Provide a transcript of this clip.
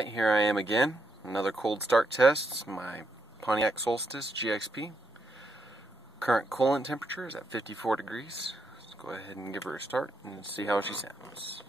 Alright, here I am again. Another cold start test. My Pontiac Solstice GXP. Current coolant temperature is at 54 degrees. Let's go ahead and give her a start and see how she sounds.